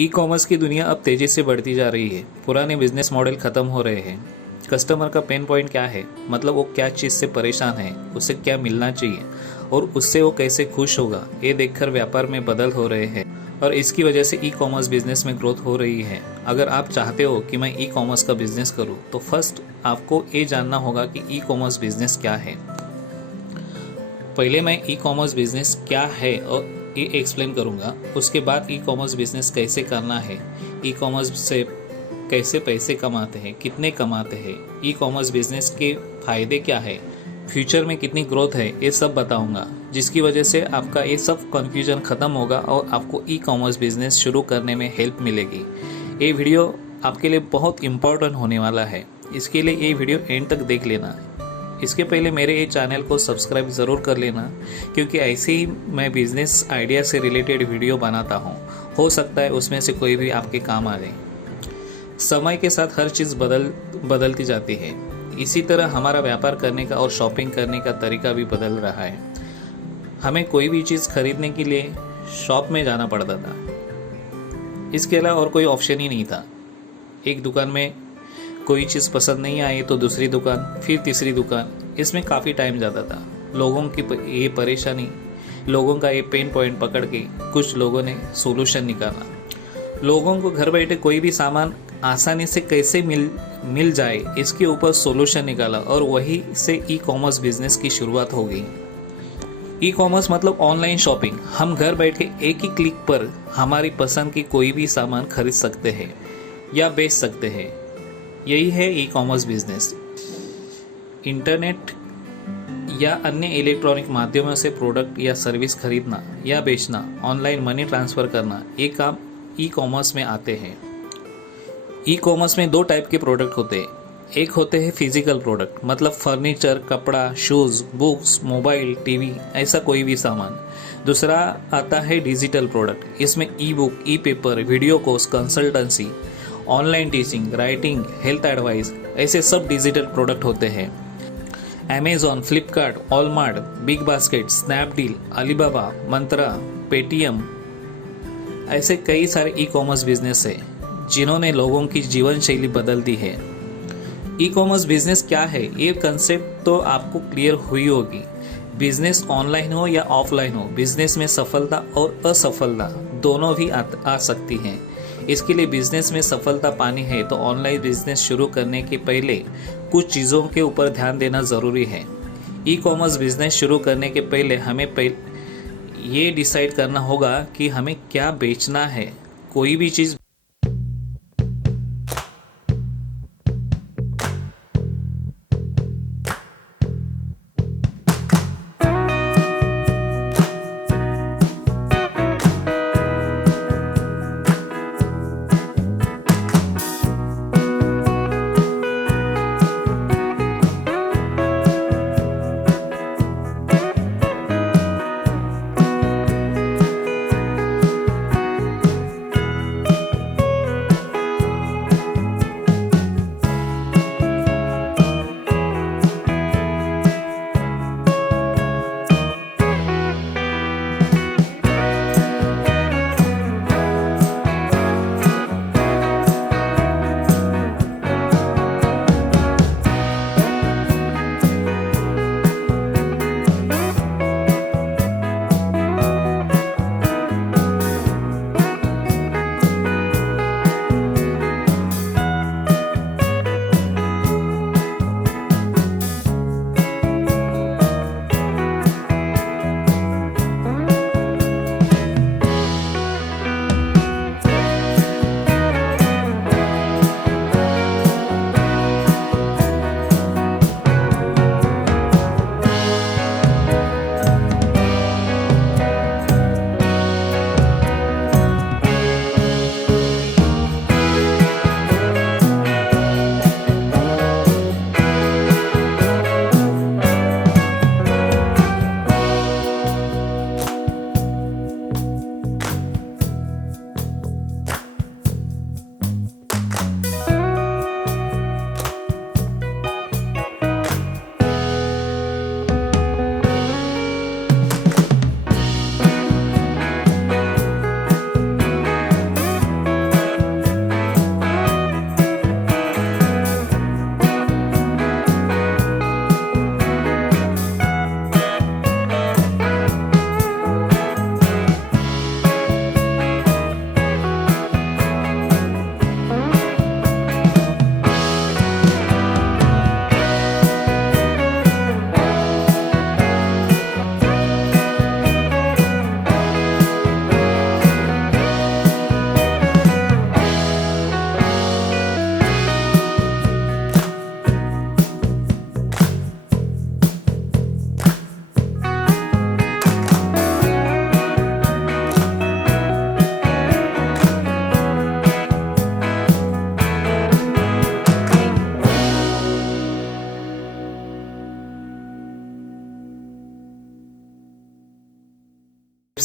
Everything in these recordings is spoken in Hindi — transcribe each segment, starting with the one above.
ई कॉमर्स की दुनिया अब तेज़ी से बढ़ती जा रही है। पुराने बिजनेस मॉडल ख़त्म हो रहे हैं। कस्टमर का पेन पॉइंट क्या है, मतलब वो क्या चीज़ से परेशान है, उसे क्या मिलना चाहिए और उससे वो कैसे खुश होगा, ये देखकर व्यापार में बदल हो रहे हैं और इसकी वजह से ई कॉमर्स बिजनेस में ग्रोथ हो रही है। अगर आप चाहते हो कि मैं ई कॉमर्स का बिजनेस करूं, तो फर्स्ट आपको ये जानना होगा कि ई कॉमर्स बिजनेस क्या है। पहले मैं ई कॉमर्स बिजनेस क्या है और ये एक्सप्लेन करूँगा। उसके बाद ई कॉमर्स बिजनेस कैसे करना है, ई कॉमर्स से कैसे पैसे कमाते हैं, कितने कमाते हैं, ई कॉमर्स बिजनेस के फ़ायदे क्या है, फ्यूचर में कितनी ग्रोथ है, ये सब बताऊंगा, जिसकी वजह से आपका ये सब कन्फ्यूजन ख़त्म होगा और आपको ई कॉमर्स बिजनेस शुरू करने में हेल्प मिलेगी। ये वीडियो आपके लिए बहुत इम्पोर्टेंट होने वाला है, इसके लिए ये वीडियो एंड तक देख लेना। इसके पहले मेरे ये चैनल को सब्सक्राइब ज़रूर कर लेना, क्योंकि ऐसे ही मैं बिजनेस आइडिया से रिलेटेड वीडियो बनाता हूँ। हो सकता है उसमें से कोई भी आपके काम आ जाए। समय के साथ हर चीज़ बदलती जाती है। इसी तरह हमारा व्यापार करने का और शॉपिंग करने का तरीका भी बदल रहा है। हमें कोई भी चीज़ खरीदने के लिए शॉप में जाना पड़ता था। इसके अलावा और कोई ऑप्शन ही नहीं था। एक दुकान में कोई चीज़ पसंद नहीं आई तो दूसरी दुकान, फिर तीसरी दुकान, इसमें काफ़ी टाइम जाता था। लोगों की ये परेशानी, लोगों का ये पेन पॉइंट पकड़ के कुछ लोगों ने सोल्यूशन निकाला। लोगों को घर बैठे कोई भी सामान आसानी से कैसे मिल जाए, इसके ऊपर सोल्यूशन निकाला और वही से ई कॉमर्स बिजनेस की शुरुआत हो गई। ई कॉमर्स मतलब ऑनलाइन शॉपिंग। हम घर बैठे एक ही क्लिक पर हमारी पसंद की कोई भी सामान खरीद सकते हैं या बेच सकते हैं। यही है ई कॉमर्स बिजनेस। इंटरनेट या अन्य इलेक्ट्रॉनिक माध्यमों से प्रोडक्ट या सर्विस खरीदना या बेचना, ऑनलाइन मनी ट्रांसफ़र करना, ये काम ई कॉमर्स में आते हैं। ई कॉमर्स में दो टाइप के प्रोडक्ट होते हैं। एक होते हैं फिजिकल प्रोडक्ट, मतलब फर्नीचर, कपड़ा, शूज़, बुक्स, मोबाइल, टीवी, ऐसा कोई भी सामान। दूसरा आता है डिजिटल प्रोडक्ट। इसमें e book, e paper, video course, consultancy, online teaching, writing, health advice, ऐसे सब डिजिटल प्रोडक्ट होते हैं। Amazon, Flipkart, Walmart, big basket, Snapdeal, Alibaba, Myntra, Paytm, ऐसे कई सारे ई कॉमर्स बिजनेस है जिन्होंने लोगों की जीवन शैली बदल दी है। ई कॉमर्स बिजनेस क्या है, ये कंसेप्ट तो आपको क्लियर हुई होगी। बिजनेस ऑनलाइन हो या ऑफलाइन हो, बिजनेस में सफलता और असफलता दोनों भी आ सकती हैं। इसके लिए बिजनेस में सफलता पानी है तो ऑनलाइन बिजनेस शुरू करने के पहले कुछ चीज़ों के ऊपर ध्यान देना ज़रूरी है। ई कॉमर्स बिजनेस शुरू करने के पहले हमें ये डिसाइड करना होगा कि हमें क्या बेचना है। कोई भी चीज़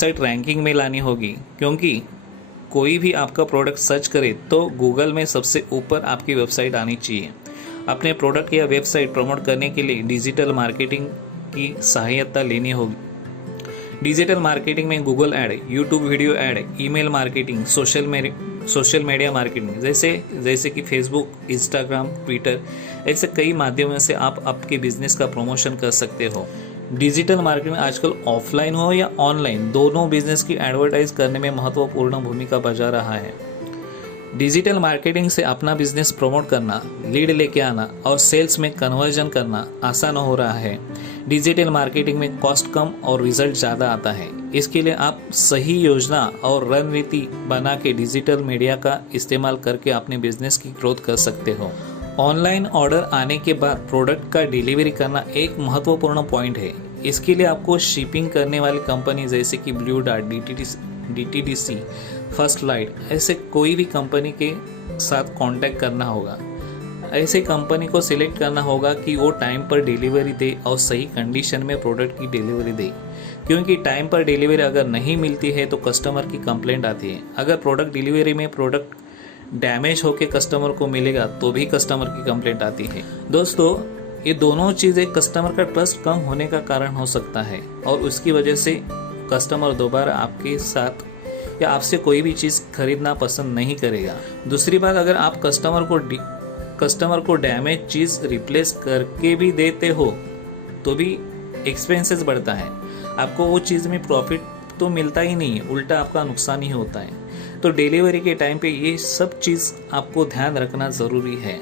वेबसाइट रैंकिंग में लानी होगी, क्योंकि कोई भी आपका प्रोडक्ट सर्च करे तो गूगल में सबसे ऊपर आपकी वेबसाइट आनी चाहिए। अपने प्रोडक्ट या वेबसाइट प्रमोट करने के लिए डिजिटल मार्केटिंग की सहायता लेनी होगी। डिजिटल मार्केटिंग में Google add, YouTube video add, email marketing, social media marketing जैसे कि फेसबुक, इंस्टाग्राम, ट्विटर, ऐसे कई माध्यमों से आप आपके बिजनेस का प्रमोशन कर सकते हो। डिजिटल मार्केटिंग आजकल ऑफलाइन हो या ऑनलाइन, दोनों बिजनेस की एडवर्टाइज करने में महत्वपूर्ण भूमिका बजा रहा है। डिजिटल मार्केटिंग से अपना बिजनेस प्रमोट करना, लीड लेके आना और सेल्स में कन्वर्जन करना आसान हो रहा है। डिजिटल मार्केटिंग में कॉस्ट कम और रिजल्ट ज़्यादा आता है। इसके लिए आप सही योजना और रणनीति बना के डिजिटल मीडिया का इस्तेमाल करके अपने बिजनेस की ग्रोथ कर सकते हो। ऑनलाइन ऑर्डर आने के बाद प्रोडक्ट का डिलीवरी करना एक महत्वपूर्ण पॉइंट है। इसके लिए आपको शिपिंग करने वाली कंपनी जैसे कि blue dart, DTDC, first light, ऐसे कोई भी कंपनी के साथ कांटेक्ट करना होगा। ऐसे कंपनी को सिलेक्ट करना होगा कि वो टाइम पर डिलीवरी दे और सही कंडीशन में प्रोडक्ट की डिलीवरी दे, क्योंकि टाइम पर डिलीवरी अगर नहीं मिलती है तो कस्टमर की कंप्लेंट आती है। अगर प्रोडक्ट डिलीवरी में प्रोडक्ट डैमेज होकर कस्टमर को मिलेगा तो भी कस्टमर की कंप्लेंट आती है। दोस्तों, ये दोनों चीज़ें कस्टमर का ट्रस्ट कम होने का कारण हो सकता है और उसकी वजह से कस्टमर दोबारा आपके साथ या आपसे कोई भी चीज़ खरीदना पसंद नहीं करेगा। दूसरी बात, अगर आप कस्टमर को डैमेज चीज़ रिप्लेस करके भी देते हो तो भी एक्सपेंसेस बढ़ता है। आपको वो चीज़ में प्रॉफिट तो मिलता ही नहीं है, उल्टा आपका नुकसान ही होता है। तो डिलीवरी के टाइम पे ये सब चीज़ आपको ध्यान रखना ज़रूरी है।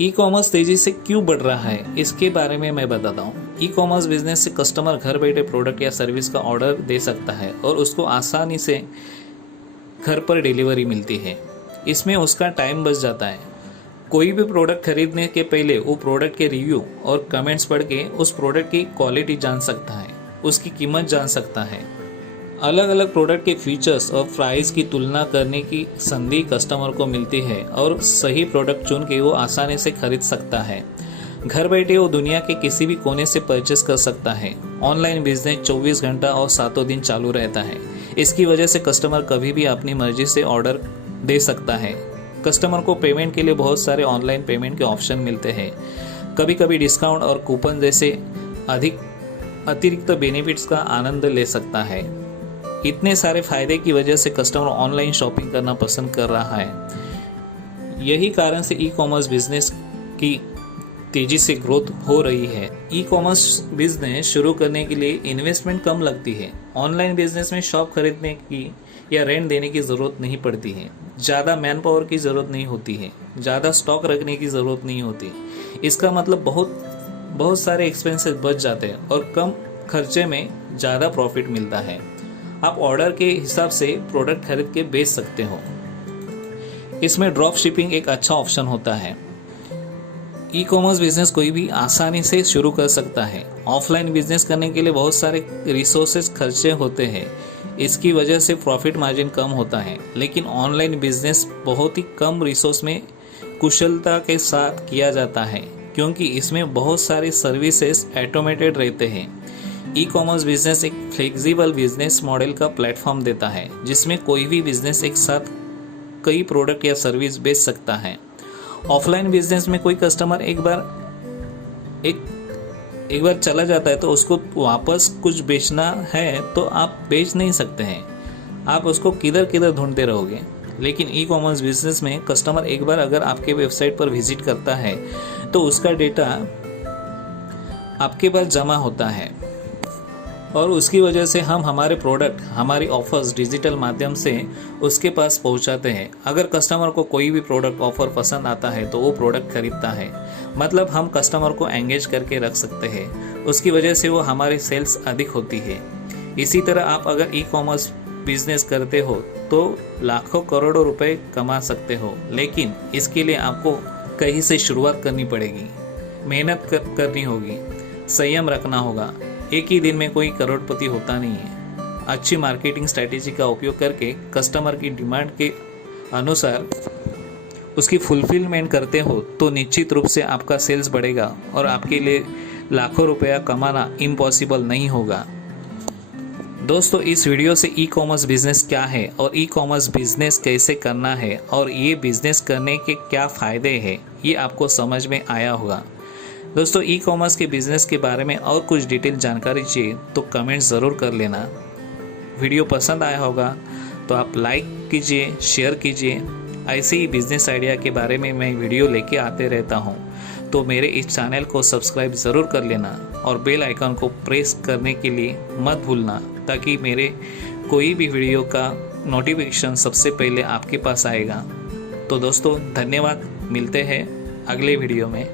ई कॉमर्स तेज़ी से क्यों बढ़ रहा है, इसके बारे में मैं बताता हूँ। ई कॉमर्स बिजनेस से कस्टमर घर बैठे प्रोडक्ट या सर्विस का ऑर्डर दे सकता है और उसको आसानी से घर पर डिलीवरी मिलती है। इसमें उसका टाइम बच जाता है। कोई भी प्रोडक्ट खरीदने के पहले वो प्रोडक्ट के रिव्यू और कमेंट्स पढ़ के उस प्रोडक्ट की क्वालिटी जान सकता है, उसकी कीमत जान सकता है। अलग अलग प्रोडक्ट के फीचर्स और प्राइस की तुलना करने की संधि कस्टमर को मिलती है और सही प्रोडक्ट चुन के वो आसानी से खरीद सकता है। घर बैठे वो दुनिया के किसी भी कोने से परचेस कर सकता है। ऑनलाइन बिजनेस 24 घंटा और 7 दिन चालू रहता है। इसकी वजह से कस्टमर कभी भी अपनी मर्जी से ऑर्डर दे सकता है। कस्टमर को पेमेंट के लिए बहुत सारे ऑनलाइन पेमेंट के ऑप्शन मिलते हैं। कभी कभी डिस्काउंट और कूपन जैसे अतिरिक्त बेनिफिट्स का आनंद ले सकता है। इतने सारे फायदे की वजह से कस्टमर ऑनलाइन शॉपिंग करना पसंद कर रहा है। यही कारण से ई कॉमर्स बिजनेस की तेजी से ग्रोथ हो रही है। ई कॉमर्स बिजनेस शुरू करने के लिए इन्वेस्टमेंट कम लगती है। ऑनलाइन बिजनेस में शॉप खरीदने की या रेंट देने की ज़रूरत नहीं पड़ती है। ज़्यादा मैन पावर की ज़रूरत नहीं होती है। ज़्यादा स्टॉक रखने की ज़रूरत नहीं होती। इसका मतलब बहुत सारे एक्सपेंसेस बच जाते हैं और कम खर्चे में ज़्यादा प्रॉफिट मिलता है। आप ऑर्डर के हिसाब से प्रोडक्ट खरीद के बेच सकते हो। इसमें ड्रॉप शिपिंग एक अच्छा ऑप्शन होता है। ई कॉमर्स बिजनेस कोई भी आसानी से शुरू कर सकता है। ऑफलाइन बिजनेस करने के लिए बहुत सारे रिसोर्सेज खर्चे होते हैं। इसकी वजह से प्रॉफिट मार्जिन कम होता है। लेकिन ऑनलाइन बिजनेस बहुत ही कम रिसोर्स में कुशलता के साथ किया जाता है, क्योंकि इसमें बहुत सारी सर्विसेज ऑटोमेटेड रहते हैं। ई कॉमर्स बिजनेस एक फ्लेक्सिबल बिजनेस मॉडल का प्लेटफॉर्म देता है, जिसमें कोई भी बिजनेस एक साथ कई प्रोडक्ट या सर्विस बेच सकता है। ऑफलाइन बिजनेस में कोई कस्टमर एक बार चला जाता है तो उसको वापस कुछ बेचना है तो आप बेच नहीं सकते हैं। आप उसको किधर किधर ढूंढते रहोगे। लेकिन ई कॉमर्स बिजनेस में कस्टमर एक बार अगर आपके वेबसाइट पर विजिट करता है तो उसका डेटा आपके पास जमा होता है और उसकी वजह से हम हमारे प्रोडक्ट, हमारी ऑफर्स डिजिटल माध्यम से उसके पास पहुंचाते हैं। अगर कस्टमर को कोई भी प्रोडक्ट ऑफर पसंद आता है तो वो प्रोडक्ट खरीदता है। मतलब हम कस्टमर को एंगेज करके रख सकते हैं। उसकी वजह से वो हमारे सेल्स अधिक होती है। इसी तरह आप अगर ई कॉमर्स बिजनेस करते हो तो लाखों करोड़ों रुपए कमा सकते हो। लेकिन इसके लिए आपको कहीं से शुरुआत करनी पड़ेगी, मेहनत करनी होगी, संयम रखना होगा। एक ही दिन में कोई करोड़पति होता नहीं है। अच्छी मार्केटिंग स्ट्रैटेजी का उपयोग करके कस्टमर की डिमांड के अनुसार उसकी फुलफिलमेंट करते हो तो निश्चित रूप से आपका सेल्स बढ़ेगा और आपके लिए लाखों रुपया कमाना इम्पॉसिबल नहीं होगा। दोस्तों इस वीडियो से ई कॉमर्स बिजनेस क्या है और ई कॉमर्स बिजनेस कैसे करना है और ये बिजनेस करने के क्या फ़ायदे हैं ये आपको समझ में आया होगा। दोस्तों ई कॉमर्स के बिज़नेस के बारे में और कुछ डिटेल जानकारी चाहिए तो कमेंट ज़रूर कर लेना। वीडियो पसंद आया होगा तो आप लाइक कीजिए, शेयर कीजिए। ऐसे ही बिजनेस आइडिया के बारे में मैं वीडियो लेके आते रहता हूँ, तो मेरे इस चैनल को सब्सक्राइब ज़रूर कर लेना और बेल आइकन को प्रेस करने के लिए मत भूलना, ताकि मेरे कोई भी वीडियो का नोटिफिकेशन सबसे पहले आपके पास आएगा। तो दोस्तों धन्यवाद, मिलते हैं अगले वीडियो में।